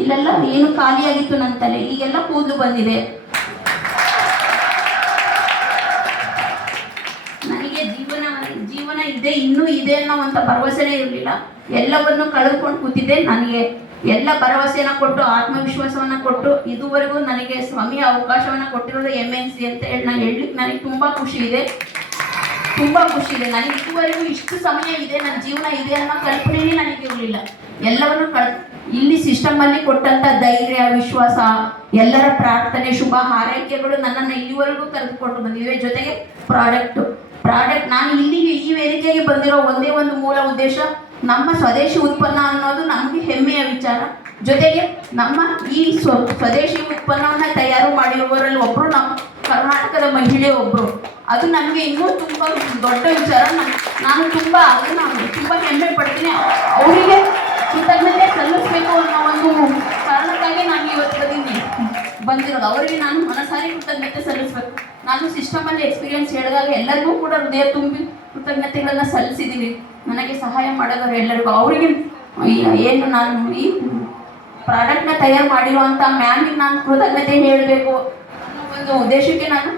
ಇಲ್ಲೆಲ್ಲ ಏನು ಖಾಲಿಯಾಗಿತ್ತು ನನ್ನ ತಲೆ, ಈಗೆಲ್ಲ ಕೂದಲು ಬಂದಿದೆ. ನನಗೆ ಜೀವನ ಇದೆ, ಇನ್ನೂ ಇದೆ ಅನ್ನೋವಂಥ ಭರವಸೆನೇ ಇರಲಿಲ್ಲ. ಎಲ್ಲವನ್ನು ಕಳೆದುಕೊಂಡು ಕೂತಿದ್ದೆ. ನನಗೆ ಎಲ್ಲ ಭರವಸೆಯನ್ನು ಕೊಟ್ಟು, ಆತ್ಮವಿಶ್ವಾಸವನ್ನು ಕೊಟ್ಟು, ಇದುವರೆಗೂ ನನಗೆ ಸ್ವಾಮಿಯ ಅವಕಾಶವನ್ನು ಕೊಟ್ಟಿರೋದು MNC ಅಂತ ಹೇಳಿ ನಾನು ಹೇಳಲಿಕ್ಕೆ ನನಗೆ ತುಂಬ ಖುಷಿ ಇದೆ. ನನಗೆ ಇದುವರೆಗೂ ಇಷ್ಟು ಸಮಯ ಇದೆ, ನನ್ನ ಜೀವನ ಇದೆ ಅನ್ನೋ ಕಲ್ಪನೆಯೇ ನನಗೆ ಇರಲಿಲ್ಲ. ಎಲ್ಲವನ್ನು ಇಲ್ಲಿ ಸಿಸ್ಟಮಲ್ಲಿ ಕೊಟ್ಟಂಥ ಧೈರ್ಯ, ವಿಶ್ವಾಸ, ಎಲ್ಲರ ಪ್ರಾರ್ಥನೆ, ಶುಭ ಹಾರೈಕೆಗಳು ನನ್ನನ್ನು ಇಲ್ಲಿವರೆಗೂ ಕರೆದುಕೊಂಡು ಬಂದಿವೆ. ಜೊತೆಗೆ ಪ್ರಾಡಕ್ಟ್ ನಾನು ಇಲ್ಲಿಗೆ ಈ ವೇದಿಕೆಗೆ ಬಂದಿರೋ ಒಂದೇ ಒಂದು ಮೂಲ ಉದ್ದೇಶ, ನಮ್ಮ ಸ್ವದೇಶಿ ಉತ್ಪನ್ನ ಅನ್ನೋದು ನಮಗೆ ಹೆಮ್ಮೆಯ ವಿಚಾರ. ಜೊತೆಗೆ ನಮ್ಮ ಈ ಸ್ವದೇಶಿ ಉತ್ಪನ್ನವನ್ನು ತಯಾರು ಮಾಡಿರುವವರಲ್ಲಿ ಒಬ್ಬರು ನಮ್ಮ ಕರ್ನಾಟಕದ ಮಹಿಳೆ ಒಬ್ಬರು. ಅದು ನನಗೆ ಇನ್ನೂ ತುಂಬ ದೊಡ್ಡ ವಿಚಾರ. ನಾನು ತುಂಬ ಹೆಮ್ಮೆ ಪಡ್ತೀನಿ. ಅವರಿಗೆ ಕೃತಜ್ಞತೆ ಸಲ್ಲಿಸಬೇಕು ಅನ್ನೋ ಒಂದು ಕಾರಣಕ್ಕಾಗಿ ನಾನು ಇವತ್ತು ಬಂದಿರೋದು. ಅವರಿಗೆ ನಾನು ಮನಸಾರಿ ಕೃತಜ್ಞತೆ ಸಲ್ಲಿಸಬೇಕು. ನಾನು ಸಿಸ್ಟಮಲ್ಲಿ ಎಕ್ಸ್ಪೀರಿಯನ್ಸ್ ಹೇಳಿದಾಗ ಎಲ್ಲರಿಗೂ ಕೂಡ ಹೃದಯ ತುಂಬಿ ಕೃತಜ್ಞತೆಗಳನ್ನು ಸಲ್ಲಿಸಿದ್ದೀನಿ. ನನಗೆ ಸಹಾಯ ಮಾಡೋದವ್ರು ಎಲ್ಲರಿಗೂ, ಅವರಿಗೆ ಏನು ನಾನು ಈ ಪ್ರಾಡಕ್ಟ್ನ ತಯಾರು ಮಾಡಿರುವಂಥ ಮ್ಯಾಮಿಗೆ ನಾನು ಕೃತಜ್ಞತೆ ಹೇಳಬೇಕು ಅನ್ನೋ ಒಂದು ಉದ್ದೇಶಕ್ಕೆ ನಾನು